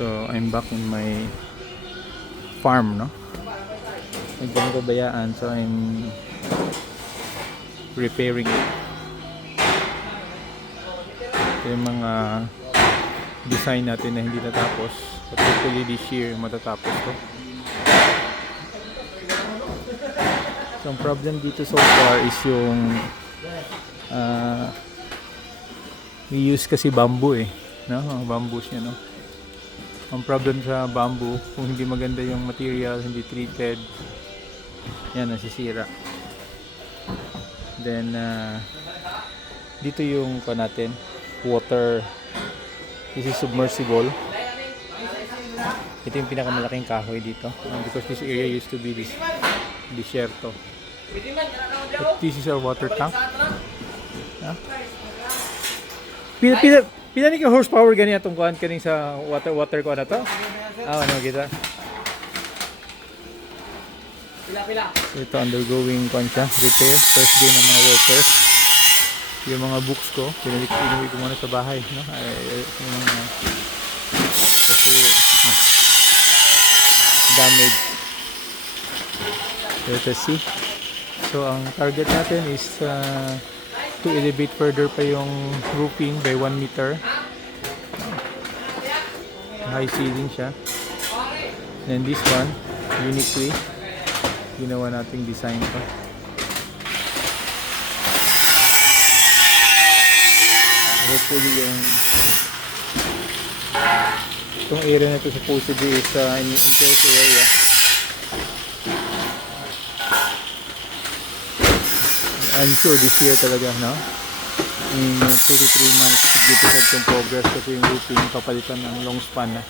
So I'm back in my farm, no? Medyo nababayaan, so I'm repairing it. Ito yung mga design natin na hindi natapos, but hopefully this year matatapos to. So ang problem dito so far is yung we use kasi bamboo no? Bamboo siya, no? Ang problem sa bamboo, kung hindi maganda yung material, hindi treated, yan, nasisira. Then dito yung pa natin, water, this is submersible. Ito yung pinakamalaking kahoy dito, because this area used to be this desierto. But this is our water tank. Pila ni ka horsepower gani atong kuan kaning sa water ko na to? Ano kita? Pila. So, ito undergoing kuan siya, repair, first day ng mga workers. Yung mga books ko, pinuwi ko muna sa bahay, no? Kasi damage. Let us see. So ang target natin is to elevate further pa yung roofing by 1 meter. High ceiling siya. Then this one, uniquely ginawa nating design pa. Hopefully yung itong area na ito supposedly is in enclosed area. I'm sure this year talaga, no? In 2 to 3 months, significant yung progress kasi yung roofing, papalitan ng long span na.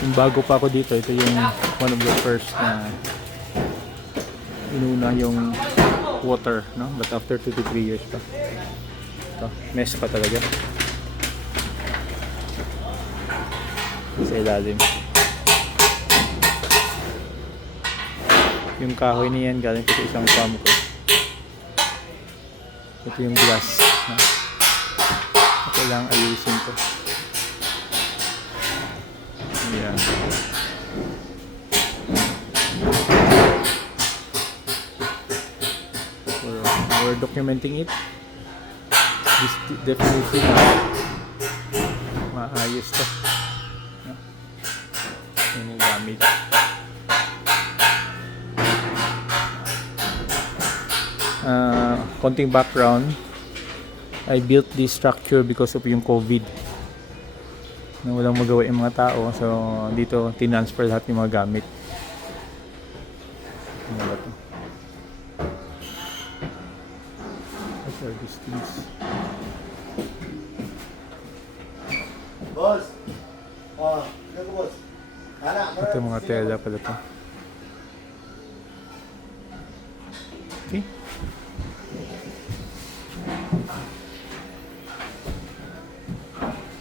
Yung bago pa ako dito, ito yung one of the first na inuna yung water, no? But after 2 to 3 years pa. Ito, mess pa talaga. Sa ilalim. Yung kahoy niyan galing ko sa isang farm ko. Ito yung glass, no? Kailangang ayusin ko. Yeah. We're documenting it. This definitely maayos to, no? Yung damage. Konting background, I built this structure because of yung COVID na walang magawa yung mga tao, so dito tinransfer lahat yung mga gamit. Ano ba ito? What are these things? Boss! Boss? Ito mga tela pala ito. Okay.